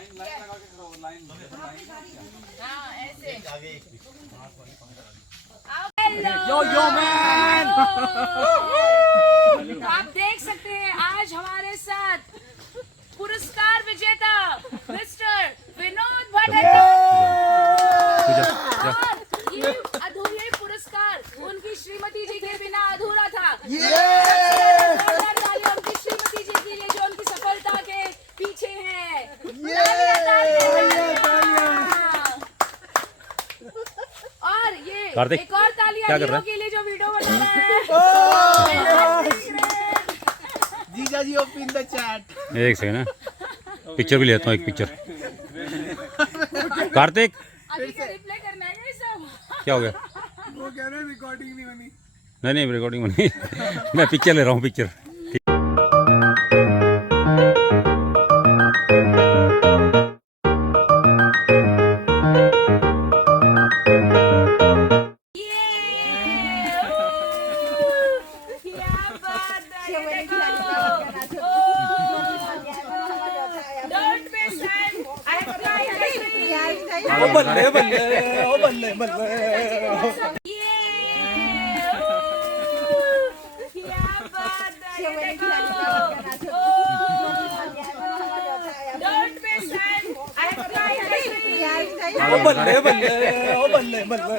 Line लगा के करो, लाइन हाँ ऐसे यो मैन। आप देख सकते हैं आज हमारे साथ पुरस्कार विजेता मिस्टर विनोद भट्ट। ये अधूरे पुरस्कार उनकी श्रीमती जी के बिना अधूरा था। उनकी श्रीमती जी के लिए जो उनकी सफलता के पीछे हैं। और ये एक और तालियां हीरो के लिए जो वीडियो बना रहा है। जीजा जी ओपन द चैट। एक सेकंड ना, पिक्चर भी लेता हूँ, एक पिक्चर। कार्तिक अभी क्या रिप्लाई करना है ये सब? क्या हो गया? वो कह रहे रिकॉर्डिंग नहीं होनी। नहीं रिकॉर्डिंग बनी। मैं पिक्चर ले रहा हूँ, पिक्चर। बल्ले बल्ले ओ बल्ले बल्ले। बल्ले बल्ले ओ बल्ले बल्ले।